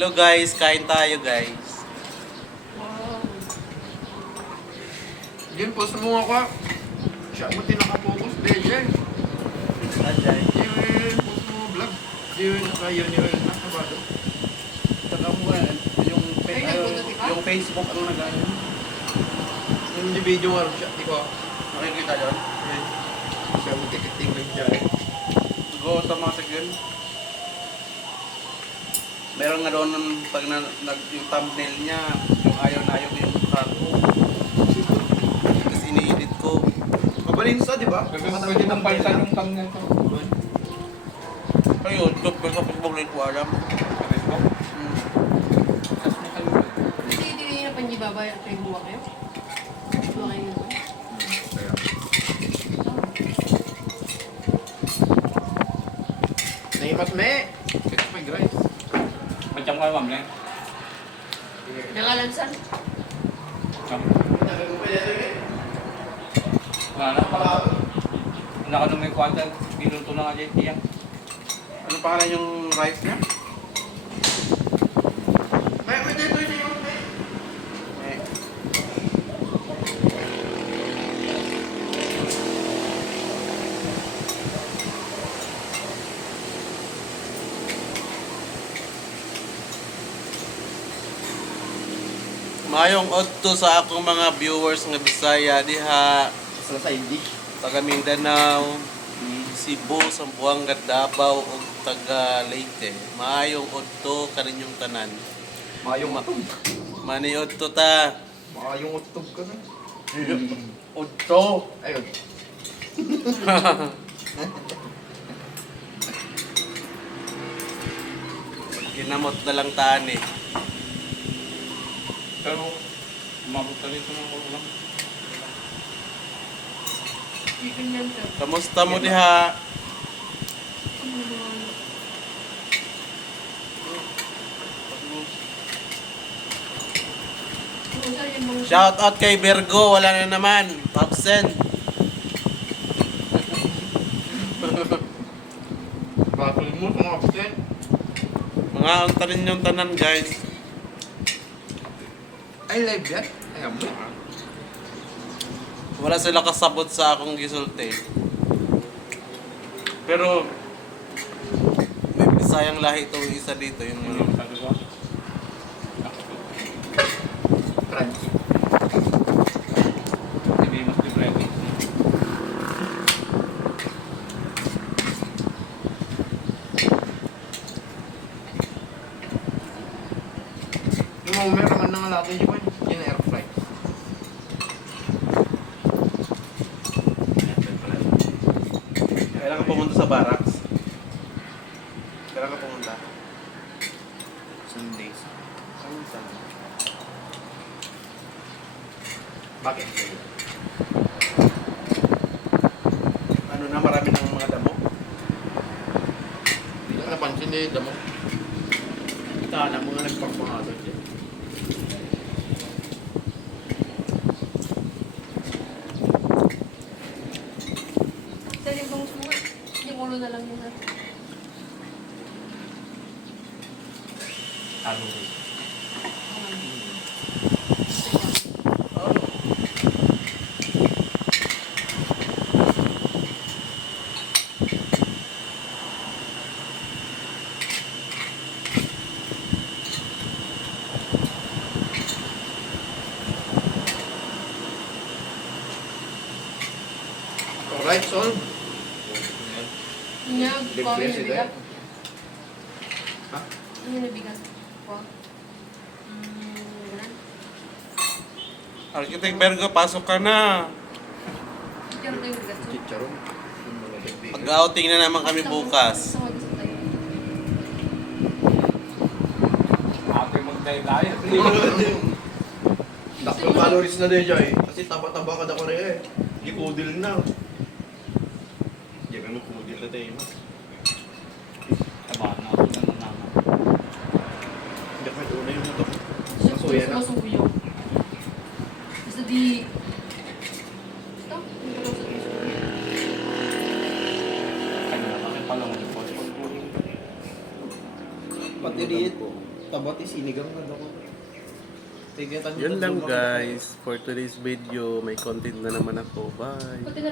Hello guys, kain tayo guys. Wow. Jen, post mo ako. Siya mo tinaka-focus. Jen. Ajay. Jen, post mo vlog. Jen, nakayon yun. Nakabado. Saka mo yung, Ay, nagpunta ka? yung Facebook ang nag-ano. Yung video nga rin siya. Di ko. Nakikita yun? Jen. Siya mo tikiting lang siya eh. Go automatic yun. Meron nga doon pag yung thumbnail niya, yung ayaw na ayaw yung mukha ko. Tapos ini-edit ko. Kabalinsa, di ba? Pwede mong palitan yung thumbnail ko. Ay, YouTube, pero sa Facebook na ko alam. Facebook? Tapos may kalunan. Hindi na panjibaba kay buwa kayo? Buwa kayo yun. Naimat me. Ito may guys. Macam kayo, ma'am, eh? Nangalansan? Macam. Wala na. Wala ka nung may kwanta. Binuto na nga dyan, tiyak. Ano pangalan yung rice niya? May dito yun yun. Eh, Mayong odto sa akong mga viewers nga Bisaya diha Sa side dish. taga Mindanao, Cebu, Zamboanga, Davao ug taga Leyte. Mayong odto kaninyong tanan. Mayong matog. Mani odto ta. Mayong utog ka na. Odto. Ayun. Ginamot na lang tani. Pero, umabot ka rin ito ng ulam. Chicken yan siya. Kamusta mo diha? Shout out kay Virgo, wala na naman. Absent. Batol mo kung absent. Mga unta rin yung tanan guys. Ay, live yan? Ay, amo. Wala sila kasabot sa akong gisulti. Pero may Bisayang lahi itong isa dito. Yung Sabi ko. Crunch. Hindi mas libre. Yung mga meron man nga natin yun. Yun air fry. kailangan pumunta sa barracks. Kailangan pumunta. Sundays. Saan saan? Bakit? Ano na, marami ng mga damo. Hindi ko napansin eh, damo. Kita na mga nagpapamahasan dyan. Sa libang suwa. Yung ulo na lang yun. Talo. Alright, son. Niya, Libre pawin na sila. bigat. Ha? Ano na bigat? Po. Ganun. Architect Virgo, pasok ka na. Diyan tayo bigat. So, Chicharon. Yung mga bigbigan. Mag-outing na naman kami bukas. Sa mag-isa tayo. Ate magdaya-daya. Daktong calories na din siya eh. Kasi taba-taba ka na ko rin eh. Hindi kudil na. Hindi ka mo kudil na tayo. Tabahan na ako ng naman. Hindi ka doon yung ito. Siya Masuya na. masuyo. Basta di... Ito, hindi ko lang sa piso. Kanya na kami palang. Pati dito. Tabati, sinigang na ako. Tigatan Yun lang guys. For today's video, may content na naman ako. Bye! Pati na